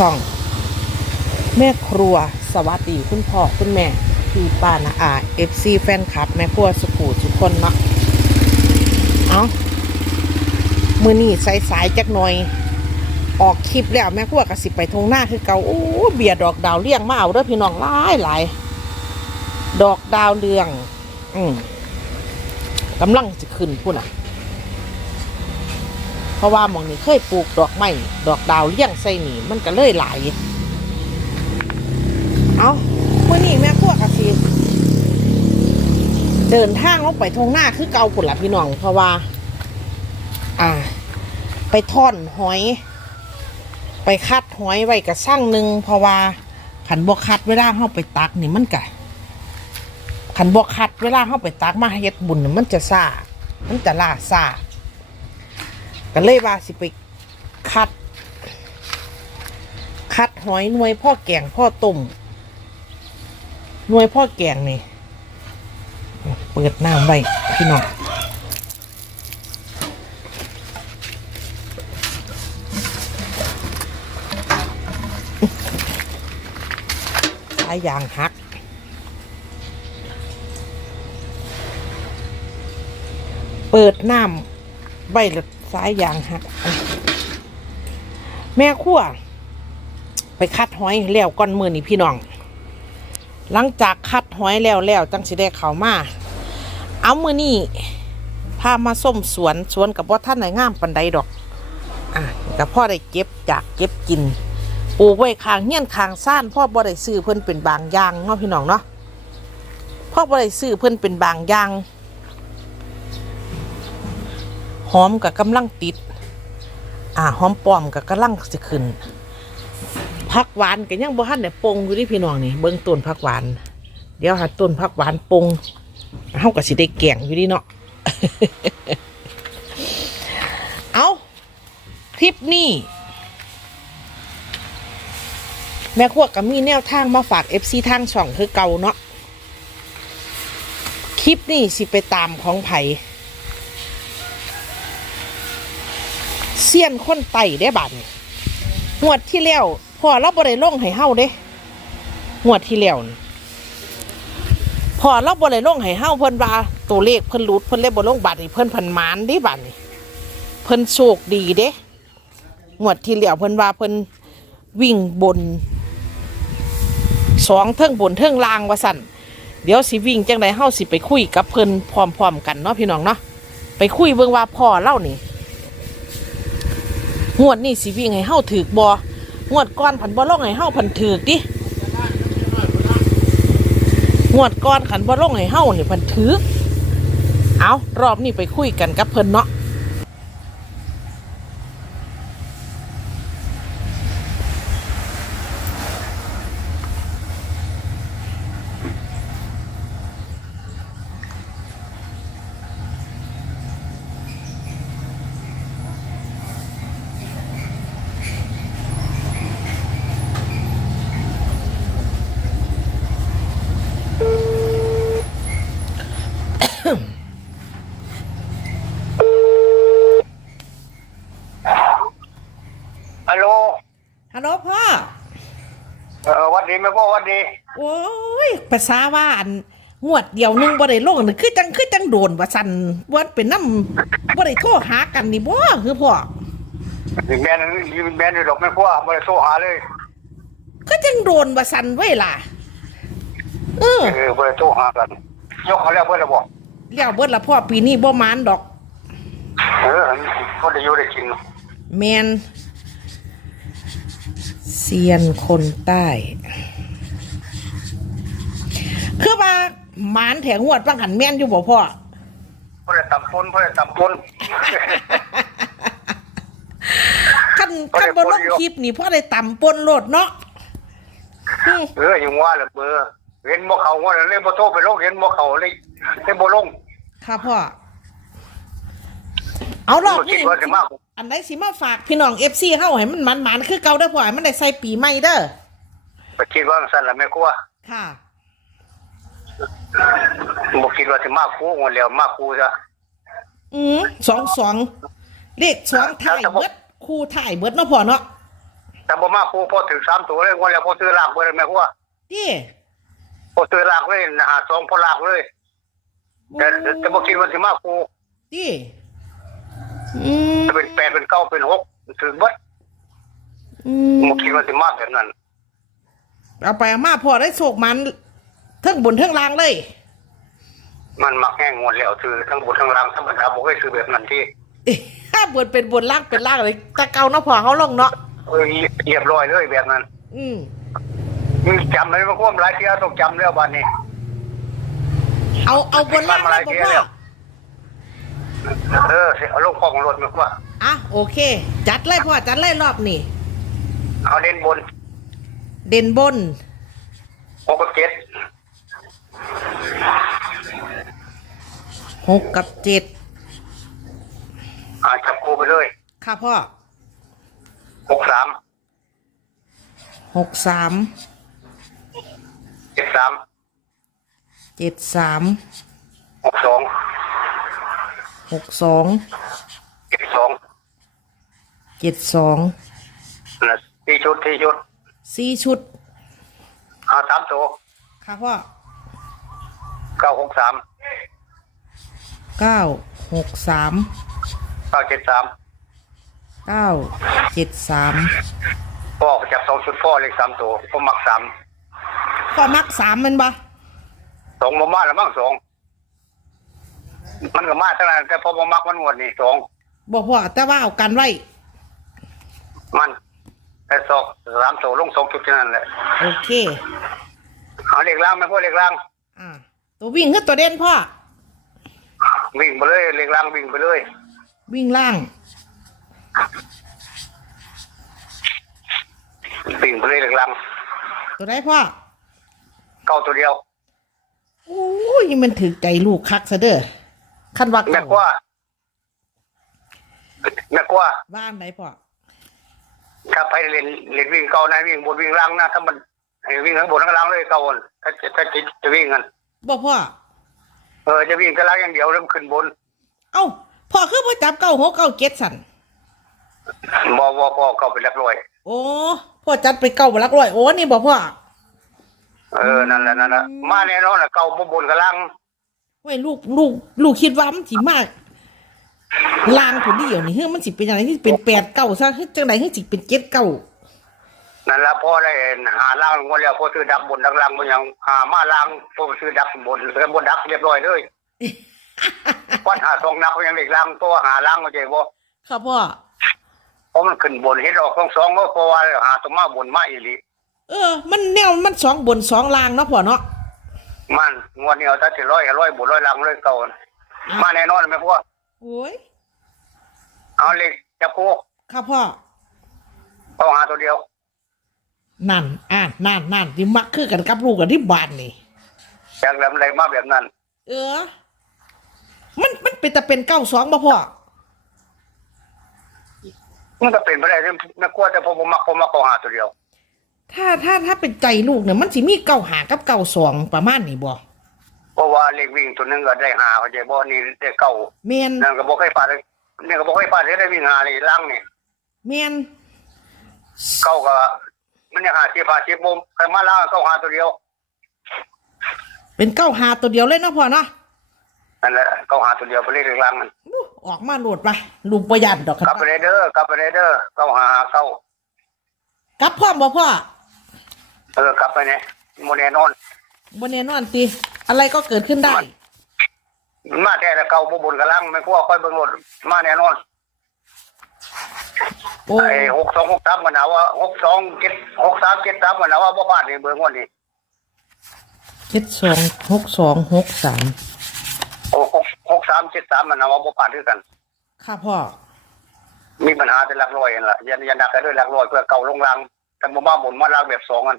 ช่อง แม่ครัวสวัสดีคุณพ่อคุณแม่พี่ป้านาอาเอฟซีแฟนคลับ แม่ครัวสุกูทุกคนเนาะเอามือนี่สายสายจักหน่อย ออกคลิปแล้วแม่ครัวกสิไปทงหน้าคือเกาโอ้เบียร์ดอกดาวเลี้ยงมาเอาเด้อพี่น้องหลายหลายดอกดาวเรือง อืมกำลังจะขึ้นพุ่นอะ เพราะว่าหมองนี้เคยปลูกดอกไม้ดอกดาวเลี้ยงใส่นี่มันก็เลยหลายเอาเมื่อนี้แม่พวกกสิเดินทางลงไปทงหน้าคือเกาปุ่นละพี่น้อง เพราะว่า อ่า ไปท่อนหอย ไปคัดหอยไว้กับสร้างหนึ่งเพราะว่าขันบวคัดเวลาเข้าไปตักนี่มันกะขันบวคัดเวลาเข้าไปตักมาเฮ็ดบุญนี่มันจะซามันจะล่าซา ก็เลยว่าสิไปคัด คัดหอยหน่วยพ่อแกงพ่อต้มหน่วยพ่อแกงนี่ เปิดน้ำไว้พี่น้องสายยางหักเปิดน้ำใบละ สายยางหักอะแม่ขั้วไปคัดหอยแล้วก้อนมือนี่พี่น้อง หลังจากคัดหอยแล้วแล้วจังสิได้เขามาเอามือนี่พามาส้มสวนสวนกับว่าท่านไหนงามปันใดดอก อะกับพ่อได้เก็บจากเก็บกินปลูกไว้คางเงี้ยนคางซ่านพ่อบ่ได้ซื้อเพิ่นเป็นบางอย่างเนาะพี่น้องเนาะพ่อบ่ได้ซื้อเพิ่นเป็นบางอย่าง หอมกับกำลังติด อ่าหอมปลอมกับกำลังจะขึ้นผักหวานก็ยังบ่ทันได้ปงอยู่ที่พี่น้องนี่เบิ่งต้นผักหวาน เดี๋ยวหาต้นผักหวานปงเฮาก็สิได้แกงอยู่ดีเนาะเอาคลิปนี้แม่ครัวก็มีแนวทางมาฝาก FC ทางช่องคือเก่าเนาะคลิปนี้สิไปตามของไผ่ เสี้ยนคนไตได้บัดนี้งวดที่แล้วพอเราบ่ได้ลงให้เฮาเด้งวดที่แล้วพอเราบ่ได้ลงให้เฮาเพิ่นว่าตัวเลขเพิ่นรูดเพิ่นเลยบ่ลงบัดนี่เพิ่นพันหมานเด้บัดนี้เพิ่นโชคดีเด้งวดที่แล้วเพิ่นว่าเพิ่นวิ่งบนสองเทิงบนเทิงล่างว่าสั่นเดี๋ยวสิวิ่งจังไดเฮาสิไปคุยกับเพิ่นพร้อมๆกันเนาะพี่น้องเนาะไปคุยเบิ่งว่าพ่อเล่านี่ งวดนี่สิวิ่งให้เฮาถือกบองวดก้อนผันบ่ลงให้เฮาผันถือกดิงวดก้อนขันบ่ลงให้เฮานี่ผันถือกเอารอบนี้ไปคุยกันกับเพิ่นเนาะ ฮัลโหล ฮัลโหลพ่อ เออหวั ดดีแม่พ่อหวัดดี โอ้ยภาษาว่าอันงวดเดียวหนึงบ่ได้ลงนี่คือจังคือจังโดนว่าสั่นว่าเป็นน้ำบ่ได้โทรหากันนี่บ่คือพ่อนี่แม่นนี่แม่นอยู่ดอกแม่พ่อบ่ได้โทรหาเลย ก็จังโดนว่าสั่นไว้ล่ะเออเออบ่ได้โทรหากันยกเขาแล้วเพิ่นแล้วบ่แล้วเบิดละพ่อปีนี้บ่มานดอก เออเขาได้อยู่ได้กินแมนเซียนคนใต้ คือว่า หมานแถงวดบังหันแม่นอยู่บ่พ่อบ่ได้ตำปนบ่ได้ตำปนคันคันบ่ลงคลิปนี่พ่อได้ต่ำปนโลดเนาะอืมเออยังว่าละเบอร์เห็นบ่เขาว่าเลยบ่โทรไปลงเห็นบ่เขาเลยเลยบ่ลง ค่ะพ่อ เอารอบคินี้ดว่าสิมาอันใดสิมาฝากพี่น้อง FC เฮาให้มันมันมันๆคือเก่าเด้อพ่อให้มันได้ใส่ปีใหม่เด้อ ก็คิดว่าซั่นล่ะแม่ครัวค่ะ บ่คิดว่าสิมาคู่หมดแล้วมาคู่ซะอืมสองสองเลขสองถ่ายเบิดคู่ถ่ายเบิดเนาะพ่อเนาะแต่บ่มาปูพอถึงสามตัวเลยวันแล้วพอซื้อลากไปเลยแม่ครัวที่พอซื้อลากเลยหาสองพอลากเลยแต่แต่บ่คิดว่าสิมาปูที่อืมจะเป็นแปดเป็นเก้าเป็นหกถึงเบิดอืมบ่คิดว่าสิมาแบบนั้นเอาไปเอามาพอได้โศกมัน เทั้งบนเทั้งล่างเลย มันมักแห้งงวดแล้วซื้อทั้งบนทั้งล่างธรรมดาบ่เคยซื้อแบบนั้นที่ถ้าบนเป็นบนล่างเป็นล่างเลยตะเกาเนาะพอเขาลงเนาะเออเรียบร้อยเลยแบบนั้น อืมมึงจำเลยมันความหลายเที่ยต้องจำแล้วบัดนี้ เอาเอาบนล่างเลยบอกว่าเออสิเอาลงของรถแม่ครัวอะโอเค จัดเลยพ่อจัดเลยรอบนี้เอาเด่นบน เด่นบนหกกับเจ็ด หกกับเจ็ดอ่าจับคู่ไปเลยค่ะพ่อหกสามหกสามเจ็ดสามเจ็ดสามหกสองหกสองเจ็ดสองเจ็ดสองนะที่ชุดที่ชุดสี่ชุดเอาสามตัวค่ะพ่อเก้าหกสาม เก้าหกสามเก้าเจ็ดสามเก้าเจ็ดสามพ่อจับสองชุดพ่อเลขสามตัวพ่อมักสามพ่อมักสามแมันบ่สองมามาแล้วมั้งสองมันก็มาทั้งนั้นแต่พอมามักมันงวดนี่สองบอกพ่อแต่ว่าเอากันไว้ มันแต่สองสามตัวลงสองชุดแค่นั้นแหละโอเคเอาเลขล่างไหมพ่อเลขล่างอ่าตัววิ่งคือตัวเด่นพ่อ วิ่งไปเลยเลขล่างวิ่งไปเลย วิ่งล่างวิ่งไปเลยเลขล่างตัวได้พ่อเก้าตัวเดียวโอ้ยมันถึงใจลูกคักซะเด้อคันว่าแม่เก่ากว่าแม่กว่าบ้านไหนพ่อถ้าไปเรียนเรียนวิ่งเก่านะวิ่งบนวิ่งล่างนะถ้ามันไอ้วิ่งข้างบนข้างล่างเลยเก่าอะถ้าจะถ้าจะจะวิ่งกันบอกพ่อเออจะวิ่งข้างล่างอย่างเดียวเริ่มขึ้นบน เอ้าพ่อคือพ่อจับเก้าหกเก้าเจ็ดสันบอบอบอเข้าไปเรียบร้อย โอ้พ่อจัดไปเก้าบลักร้อยโอ้นี่บอกพ่อเออนั่นแหละนั่นแหละมาแน่นอนแหละเก่าบนบนข้างล่างไว้ลูกลูกลูกคิดว่ามันสิมากลางผลเดียวนี่เฮ้ยมันสิเป็นอะไรที่เป็นแปดเก้าซะเฮ้ยจังไหนเฮ้ยสิเป็นเจ็ดเก้า นั่นแหละพ่อได้หาล่างงวดแล้วพ่อซื้อดับบนดักล่างบนยังหามาล่างพ่อซื้อดับบนแล้วบนดักเรียบร้อยเลยวัดหาสองนักก็ยังเด็กล่างตัวหาล่างก็เจ๊บ่ค่ะพ่อเพราะมันขึ้นบนเฮ็ดออกสองสองก็เพราะว่าหาตัวมาบนมาอีหลีเออ มันแนวมันสองบนสองล่างเนาะพ่อเนาะมันงวดนี้เอาถ้าสิร้อยก็ร้อยบนร้อยล่างร้อยเก่ามาแน่นอนไหมพ่อโอ้ยเอาเหล็กจับคู่ค่ะพ่อเอาหาตัวเดียว นั่นอ่านั่นนั่นที่มักคือกันกับลูกกันที่บ้านนี่จากแบบอะไรมาแบบนั้น เออ มันมันเป็นแต่เป็นเก้าสองบ่พ่อมันก็เป็นไปได้ที่ไม่กลัวแต่ผมมักผมมักเอาหาตัวเดียว ถ้าถ้าถ้าเป็นใจลูกเนี่ยมันสิมีเก้าหากับเก้าสองประมาณนี้บ่เพราะว่าเหล็กวิ่งตัวหนึงก็ได้หาเขาใจบ่นี่ได้เก่าเมนนั่นก็บ่เคยฟาดเลยนี่ก็บ่เคยฟาดเลยได้วิ่งหาเลยล่างนี่เมนเก่าก็ มันยังหาที่ฟาดที่บ่มใครมาล่างก็หาตัวเดียวเป็นเก้าหาตัวเดียวเลยเนาะพ่อเนาะนั่นแหละก็หาตัวเดียวไปเลยล่างมันอู้ออกมาโหลดไปลูกประหยัดดอกคกลัรับบไปเลยเด้อกลับไปเลยเด้อเก้าหาเก้ากลับพร้อมบ่พ่อเออกลับไปเนี่ยโมแน่นอน บนแน่นอนตีอะไรก็เกิดขึ้นได้ มันมาแต่ละเก่าบ่บนกับล่างไม่กลัวค่อยเบิ่งรถมาแน่นอน โอ้ไอ้หกสองหกสามกันนะว่าหกสองเจ็ดหกสามเจ็ดสามกันนะว่าบ่พลาดนี่เบิ่งวันนี้เจ็ดสองหกสองหกสามหกหกหกสามเจ็ดสามมันนะว่าบ่พลาดด้วยกัน ค่ะพ่อ มีปัญหาแต่หลักร้อยนั่นล่ะอย่าอย่าดักกันด้วยหลักร้อยเพื่อเก่าลงรางแต่บ่มาบนมาล่างแบบสองกัน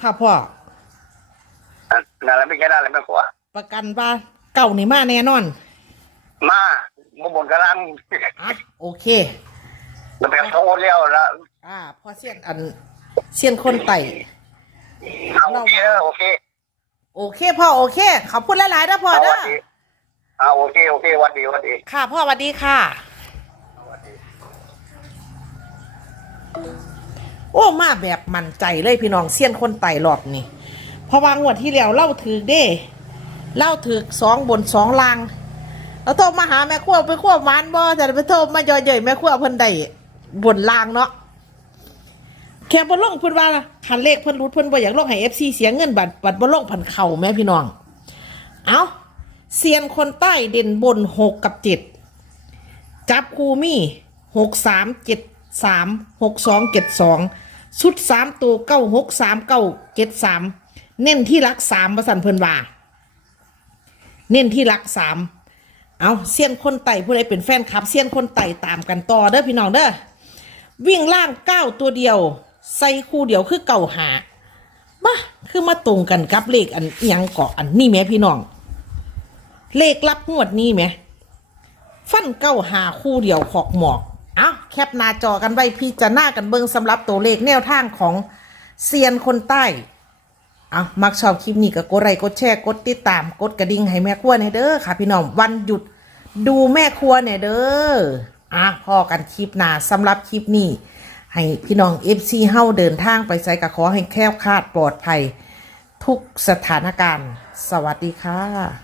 ค่ะพ่อนั่นแหละไม่แค่นั้นแหละแม่กลัวประกันว่าเก่านี่มาแน่นอนมาบ่บนกับล่างอะโอเค แบบสองคนแล้วละอ่าพอเสียนอันเสียนคนไต่เอาโอเคเด้อโอเค โอเคพ่อโอเคขอบคุณหลายๆนะพ่อเอาเด้วัอนดีอ่าโอเคโอเคหวันดีหวันดี ค่ะพ่อสวัสดีค่ะโอ้มาแบบมั่นใจเลยพี่น้องเซียนคนไต่รอบนี่เพราะว่างวดที่แล้วเล่าถือเด้เล่าถือสองบนสองลางแล้วโทรมาหาแม่ครัวไปครัวหวานบ่จะได้ไปโทรมาย่อเย่ยแม่ครัวเพิ่นได้ บนล่างเนาะแค่บ่ลงเพิ่นว่าคันเลขเพิ่นรุดเพิ่นบ่อยากลงให้ FC เสียเงินบัตรบัตรบ่ลงพันเข่าแม่พี่น้อง เอาเซียนคนใต้เด่นบนหกกับเจ็ดจับคูมี่หกสามเจ็ดสามหกสองเจ็ดสองชุดสามตัวเก้าหกสามเก้าเจ็ดสามเน้นที่รักสามประสันเพิ่นว่าเน้นที่รักสามเอาเซียนคนไต่ผู้ใดเป็นแฟนคลับเซียนคนไต่ตามกันต่อเด้อพี่น้องเด้อ วิ่งล่างเก้าตัวเดียว ใส่คู่เดียวคือเก่าหามาคือมาตรงกันกับเลขอันอิหยังเกาะอันนี่แหม่พี่น้อง เลขลับงวดนี้ไหมฟันเก้าหาคู่เดียวขอกหมอกเอาแคปหน้าจอกันไว้พี่จะหน้ากันเบิงสำหรับตัวเลขแนวทางของเซียนคนใต้เอามักชอบคลิปนี้ก็กดไลค์กดแชร์กดติดตามกดกระดิ่งให้แม่ครัวเนี่ยเด้อค่ะ พี่น้องวันหยุดดูแม่ครัวเนี่ยเด้อ อะพอกันคลิปหน้าสำหรับคลิปนี้ ให้พี่น้องเอฟซีเฮาเดินทางไปใส่กะขอให้แคล้วคลาดปลอดภัย ทุกสถานการณ์ สวัสดีค่ะ